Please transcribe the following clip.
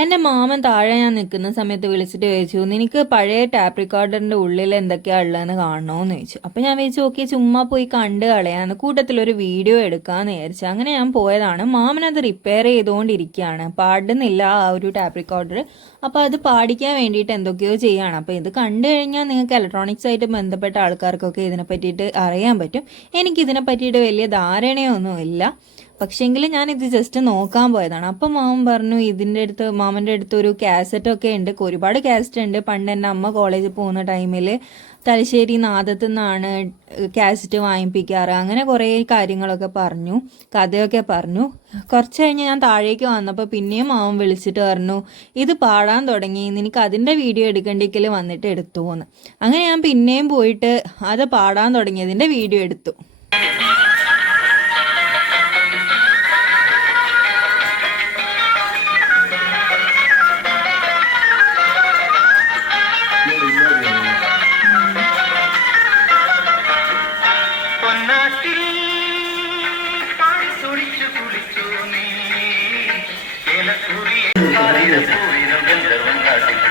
എന്റെ മാമൻ താഴെ ഞാൻ നിൽക്കുന്ന സമയത്ത് വിളിച്ചിട്ട് ചോദിച്ചു നിനക്ക് പഴയ ടാപ്പ് റെക്കോർഡറിന്റെ ഉള്ളിൽ എന്തൊക്കെയാ ഉള്ളതെന്ന് കാണണമെന്ന് ചോദിച്ചു. അപ്പം ഞാൻ വിളിച്ചു നോക്കി ചുമ്മാ പോയി കണ്ട് കളയാന്ന്. കൂട്ടത്തിൽ ഒരു വീഡിയോ എടുക്കാന്ന് വിചാരിച്ചു. അങ്ങനെ ഞാൻ പോയതാണ്. മാമൻ അത് റിപ്പയർ ചെയ്തുകൊണ്ടിരിക്കുകയാണ് പാടുന്നില്ല ആ ഒരു ടാപ്പ് റെക്കോർഡർ അപ്പോൾ അത് പാടിക്കാൻ വേണ്ടിയിട്ട് എന്തൊക്കെയോ ചെയ്യാണ്. അപ്പോൾ ഇത് കണ്ടു കഴിഞ്ഞാൽ നിങ്ങൾക്ക് ഇലക്ട്രോണിക്സ് ആയിട്ട് ബന്ധപ്പെട്ട ആൾക്കാർക്കൊക്കെ ഇതിനെ പറ്റിയിട്ട് അറിയാൻ പറ്റും. എനിക്ക് ഇതിനെ പറ്റിയിട്ട് വലിയ ധാരണയൊന്നുമില്ല. പക്ഷേങ്കിൽ ഞാൻ ഇത് ജസ്റ്റ് നോക്കാൻ പോയതാണ്. അപ്പം മാമൻ പറഞ്ഞു ഇതിന്റെ അടുത്ത് മാമന്റെ അടുത്ത് ഒരു കാസറ്റ് ഒക്കെ ഉണ്ട്. ഒരുപാട് കാസറ്റ് ഉണ്ട്. പണ്ട് എന്റെ അമ്മ കോളേജിൽ പോകുന്ന ടൈമിൽ തലശ്ശേരി നാദത്തു നിന്നാണ് കാസറ്റ് വാങ്ങിപ്പിക്കാറ്. അങ്ങനെ കുറേ കാര്യങ്ങളൊക്കെ പറഞ്ഞു കഥയൊക്കെ പറഞ്ഞു. കുറച്ച് കഴിഞ്ഞ് ഞാൻ താഴേക്ക് വന്നപ്പോൾ പിന്നെയും മാമൻ വിളിച്ചിട്ട് പറഞ്ഞു ഇത് പാടാൻ തുടങ്ങി. നിനക്ക് അതിന്റെ വീഡിയോ എടുക്കേണ്ടിക്കൽ വന്നിട്ട് എടുത്തു എന്ന് അങ്ങനെ ഞാൻ പിന്നെയും പോയിട്ട് അത് പാടാൻ തുടങ്ങിയതിന്റെ വീഡിയോ എടുത്തു. காற்றில் பால் துடிச்சு குளிச்சோமே ஏலத்தூரில் பாலையில் பூவினம் வெந்தரும் காட்டில்